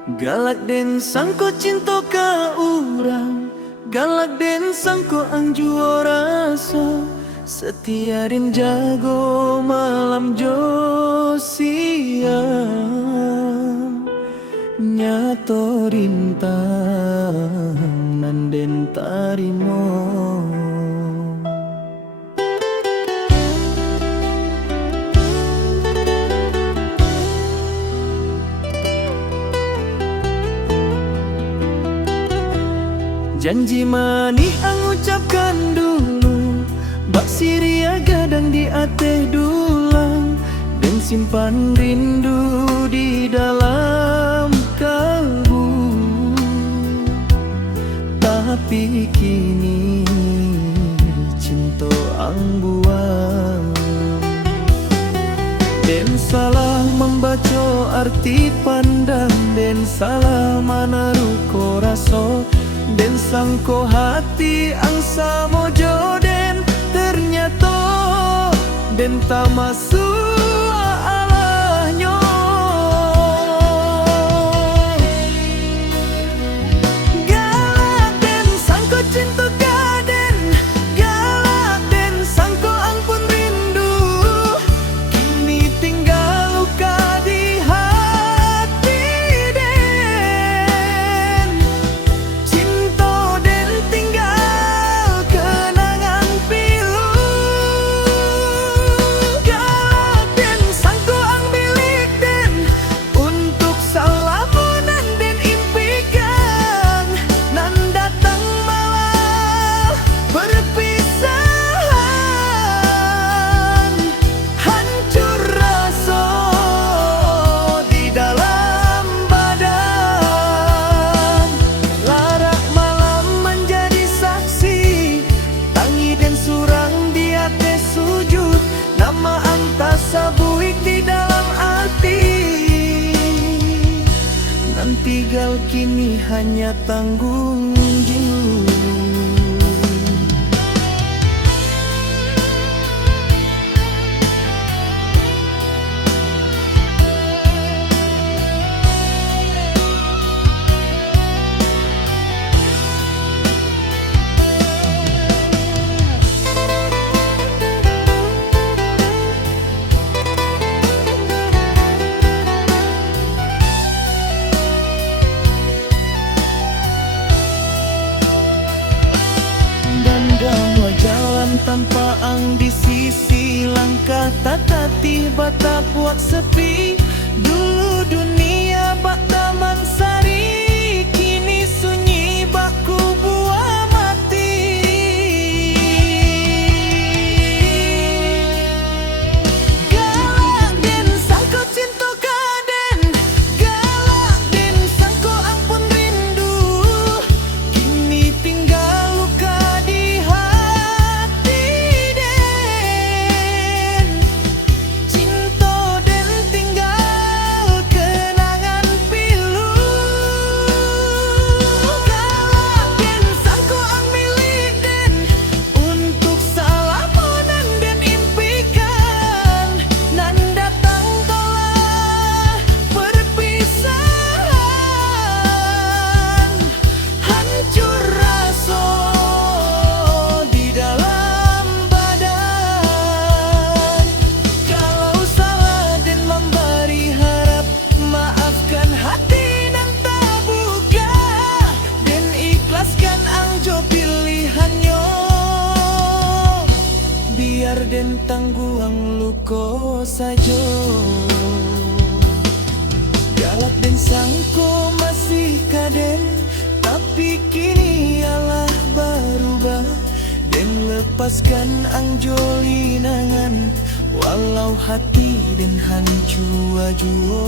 Galak den sangko cinta ka urang, galak den sangko ang juara so. Setia den jago malam jo siang, nyato rintang nan den tarimo. Janji mani ang ucapkan dulu, bak siria gadang di ate dulang, dan simpan rindu di dalam kalbu. Tapi kini cinta ang buang, dan salah membaca arti pandang, dan salah menaruh raso. Den sangko hati ang samojo, den ternyata den tak masuk alahnya. Galak den sangko cinta gaden, galak den sangko ampun rindu, kini tinggal luka di hati den. Sabuik di dalam hati, nan tinggal kini hanya tanggung jauh. Jalan tanpa ang di sisi, langkah tatati bata buat sepi. Dulu dunia bak taman sari, kini sunyi baku buah mati. Galak den sangko cinta gaden, galak den sangko ampun rindu, kini tinggal luka di hati. Biar den tangguang luko sajo, galak den sangko masih kaden, tapi kini ialah berubah. Den lepaskan ang jolinangan, walau hati den hancur juo.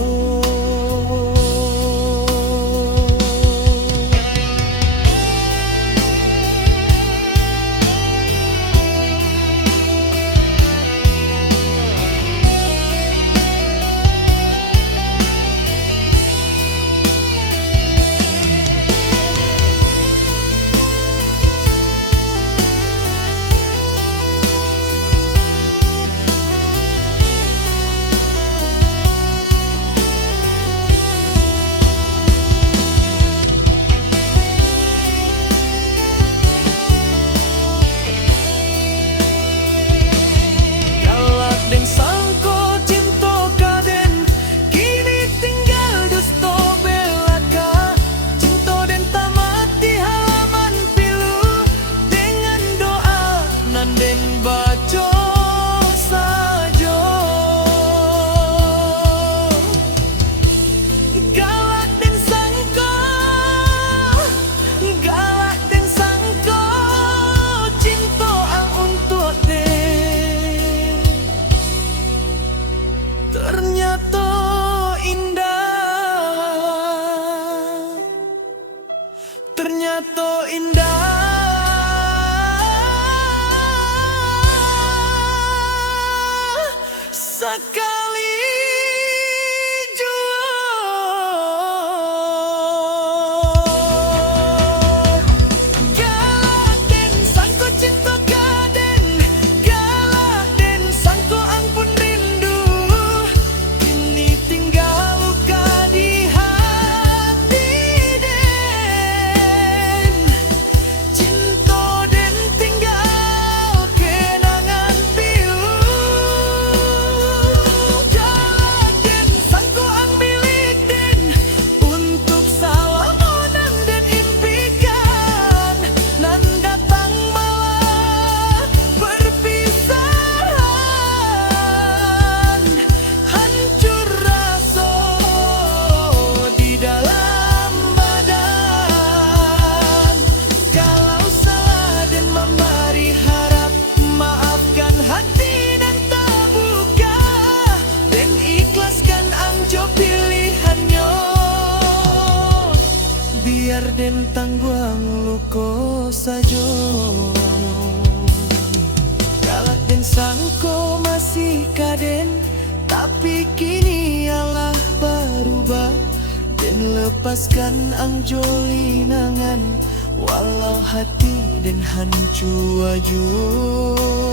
to indah sekali jua. Galak den sangko cinta kaden, galak den sangko ampun rindu. Kini tinggal luka di hati den. Cinta den tinggal kenangan pilu. Galak den sangko ang milik den, untuk salah monang den impikan. Nan datang malah perpisahan, hancur rasa di dalam badan. Kalau salah dan memberi harap, maafkan hati dan tak buka, dan ikhlaskan angjo pilihannya. Biar den tangguang luko sajo. Galak den sangko masih kaden, tapi kini Allah berubah. Den lepaskan angjo linangan, walau hati den hancur wajur.